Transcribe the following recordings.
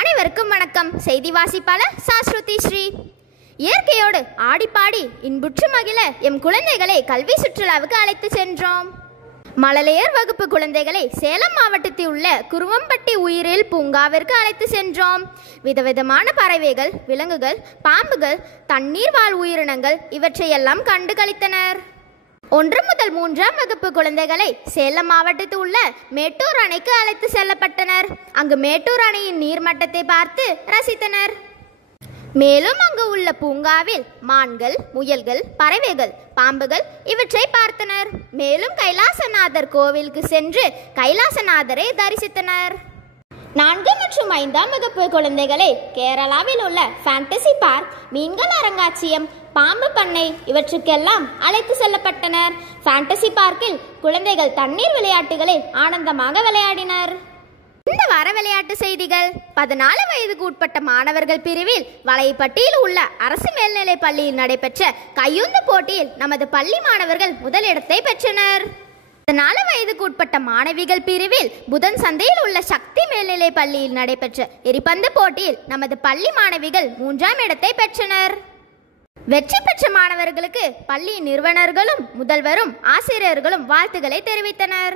அனைவருக்கும் வணக்கம். செய்தி வாசிப்பாளர் சாஸ்ருதி ஸ்ரீ. இயற்கையோடு ஆடிப்பாடி இன்புற்று மகிழ எம் குழந்தைகளை கல்வி சுற்றுலாவுக்கு அழைத்து சென்றோம். மழலையர் வகுப்பு குழந்தைகளை சேலம் மாவட்டத்தில் உள்ள குருவம்பட்டி உயிரியல் பூங்காவிற்கு அழைத்து சென்றோம். விதவிதமான பறவைகள், விலங்குகள், பாம்புகள், தண்ணீர் வாழ் உயிரினங்கள் இவற்றையெல்லாம் கண்டு களித்தனர். 1 முதல் 3ஆம் வகுப்பு குழந்தைகளை சேலம் மாவட்டத்தில் உள்ள மேட்டூர் அணைக்கு அழைத்து செல்லப்பட்டனர். அங்கு மேட்டூர் அணையின் நீர்மட்டத்தை பார்த்து ரசித்தனர். மேலும் அங்கு உள்ள பூங்காவில் மான்கள், முயல்கள், பறவைகள், பாம்புகள் இவற்றை பார்த்தனர். மேலும் கைலாசநாதர் கோவிலுக்கு சென்று கைலாசநாதரை தரிசித்தனர். 4 மற்றும் 5ஆம் வகுப்பு குழந்தைகளை கேரளாவில் உள்ள ஃபேண்டசி பார்க், மீன்கள் அரங்காட்சியம், பாம்பு பண்ணை இவற்றுக்கெல்லாம் அழைத்து செல்லப்பட்டனர். ஃபேண்டசி பார்க்கில் குழந்தைகள் தண்ணீர் விளையாட்டுகளை ஆனந்தமாக விளையாடினர். இந்த வார விளையாட்டு செய்திகள்: 14 வயதுக்கு உட்பட்ட மாணவர்கள் பிரிவில் வலைப்பட்டியில் உள்ள அரசு மேல்நிலைப் பள்ளியில் நடைபெற்ற கையுந்து போட்டியில் நமது பள்ளி மாணவர்கள் முதலிடத்தை பெற்றனர். 14 வயதுக்கு உட்பட்ட மாணவிகள் பிரிவில் புதன் சந்தையில் உள்ள சக்தி மேல்நிலைப் பள்ளியில் நடைபெற்ற எரிபந்து போட்டியில் நமது பள்ளி மாணவிகள் 3ஆம் இடத்தை பெற்றனர். வெற்றி பெற்ற மாணவர்களுக்கு பள்ளி நிறுவனர்களும் முதல்வரும் ஆசிரியர்களும் வாழ்த்துக்களை தெரிவித்தனர்.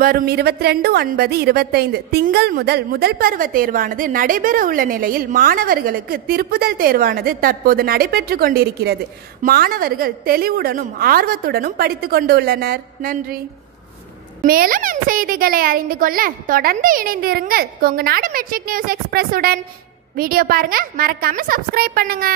வரும் 22/9/25 திங்கள் முதல் பருவ தேர்வானது நடைபெற உள்ள நிலையில் மாணவர்களுக்கு திருப்புதல் தேர்வானது தற்போது நடைபெற்று கொண்டிருக்கிறது. மாணவர்கள் தெளிவுடனும் ஆர்வத்துடனும் படித்து கொண்டுள்ளனர். நன்றி. மேலும் என் செய்திகளை அறிந்து கொள்ள தொடர்ந்து இணைந்திருங்கள் கொங்குநாடு மெட்ரிக் நியூஸ் எக்ஸ்பிரஸ் உடன். வீடியோ பாருங்க, மறக்காம சப்ஸ்கிரைப் பண்ணுங்க.